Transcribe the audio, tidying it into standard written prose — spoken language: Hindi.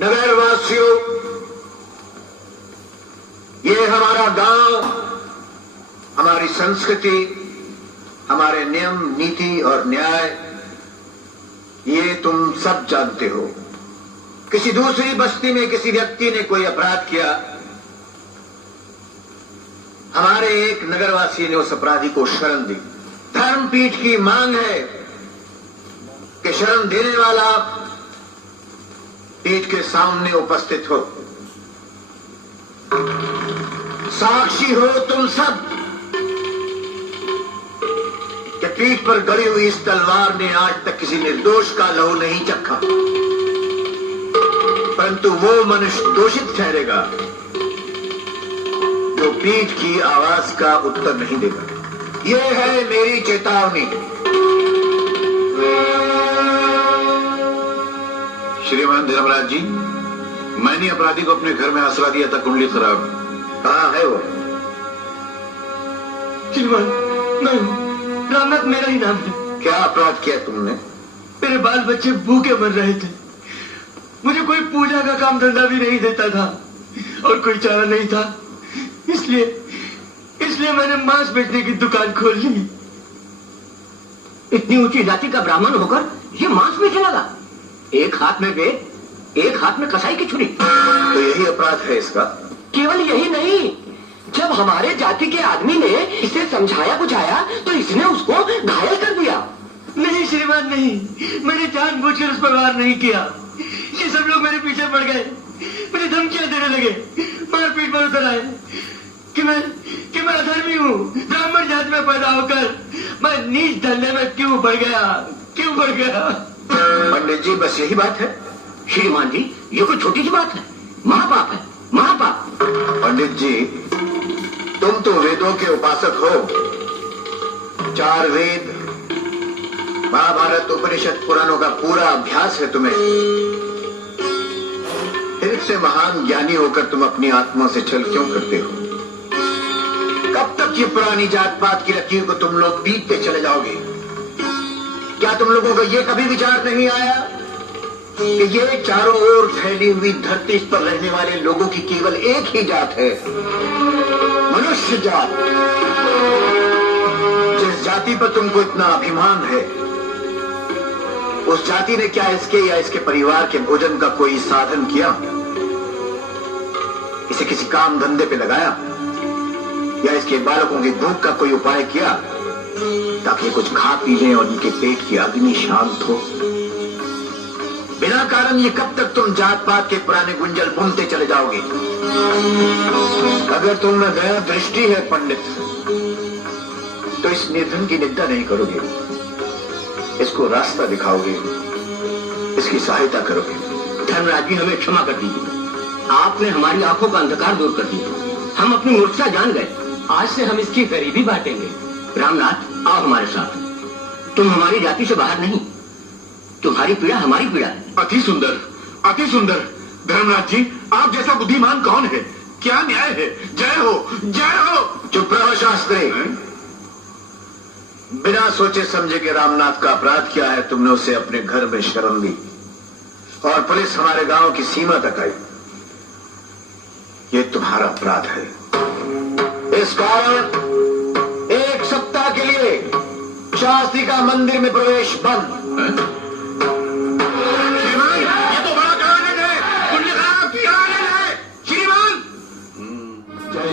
नगरवासियों, ये हमारा गांव, हमारी संस्कृति, हमारे नियम, नीति और न्याय, ये तुम सब जानते हो। किसी दूसरी बस्ती में किसी व्यक्ति ने कोई अपराध किया, हमारे एक नगरवासी ने उस अपराधी को शरण दी। धर्मपीठ की मांग है कि शरण देने वाला पीठ के सामने उपस्थित हो। साक्षी हो तुम सब कि पीठ पर गड़ी हुई इस तलवार ने आज तक किसी निर्दोष का लहू नहीं चखा, परंतु वो मनुष्य दोषित ठहरेगा जो पीठ की आवाज का उत्तर नहीं देगा। ये है मेरी चेतावनी। श्रीमान धर्मराज जी, मैंने अपराधी को अपने घर में आसरा दिया था। कुंडली खराब। कहाँ है वो? श्रीमान, मैं रामनाथ, मेरा ही नाम है। क्या अपराध किया तुमने? मेरे बाल बच्चे भूखे मर रहे थे। मुझे कोई पूजा का काम धंधा भी नहीं देता था और कोई चारा नहीं था, इसलिए मैंने मांस बेचने की दुकान खोल ली। इतनी ऊंची जाति का ब्राह्मण होकर ये मांस बेचने लगा। एक हाथ में वेद, एक हाथ में कसाई की छुरी। तो यही अपराध है इसका? केवल यही नहीं, जब हमारे जाति के आदमी ने इसे समझाया बुझाया तो इसने उसको घायल कर दिया। नहीं श्रीमान, नहीं, मैंने जानबूझकर उस पर वार नहीं किया। ये सब लोग मेरे पीछे पड़ गए, मुझे धमकियां देने लगे, मारपीट पर उतर आए कि मैं अधर्मी हूँ। ब्राह्मण जाति में पैदा होकर मैं नीच धंधे में क्यों बढ़ गया? पंडित जी, बस यही बात है? श्रीमान जी, ये कोई छोटी सी बात है? महापाप है, महापाप। पंडित जी, तुम तो वेदों के उपासक हो। 4 वेद, महाभारत, उपनिषद, पुराणों का पूरा अभ्यास है तुम्हें। फिर से महान ज्ञानी होकर तुम अपनी आत्मा से छल क्यों करते हो? कब तक ये पुरानी जात पात की लकीर को तुम लोग पीटते चले जाओगे? क्या तुम लोगों को ये कभी विचार नहीं आया कि ये चारों ओर फैली हुई धरती पर रहने वाले लोगों की केवल एक ही जात है, मनुष्य जात। जिस जाति पर तुमको इतना अभिमान है, उस जाति ने क्या इसके या इसके परिवार के भोजन का कोई साधन किया? इसे किसी काम धंधे पे लगाया या इसके बालकों की भूख का कोई उपाय किया ताकि कुछ खा पी लें और इनके पेट की अग्नि शांत हो? बिना कारण ये कब तक तुम जात पात के पुराने गुंजल बुनते चले जाओगे? अगर तुम में दया दृष्टि है पंडित, तो इस निर्धन की निंदा नहीं करोगे, इसको रास्ता दिखाओगे, इसकी सहायता करोगे। धर्मराज जी, हमें क्षमा कर दीजिए। आपने हमारी आंखों का अंधकार दूर कर दिया। हम अपनी मूर्खता जान गए। आज से हम इसकी गरीबी बांटेंगे। रामनाथ, आओ हमारे साथ। तुम हमारी जाति से बाहर नहीं, तुम्हारी पीड़ा हमारी पीड़ा है। अति सुंदर, अति सुंदर। धर्मराज जी, आप जैसा बुद्धिमान कौन है? क्या न्याय है? जय हो, जय हो। चुप रहो शास्त्री। बिना सोचे समझे कि रामनाथ का अपराध किया है, तुमने उसे अपने घर में शरण दी और पुलिस हमारे गांव की सीमा तक आई। ये तुम्हारा अपराध है। इस कारण 1 सप्ताह के लिए शास्त्री का मंदिर में प्रवेश बंद। श्रीमान, ये तो बड़ा कारण है। कुंडली खराब की कारण है। श्रीमान, जय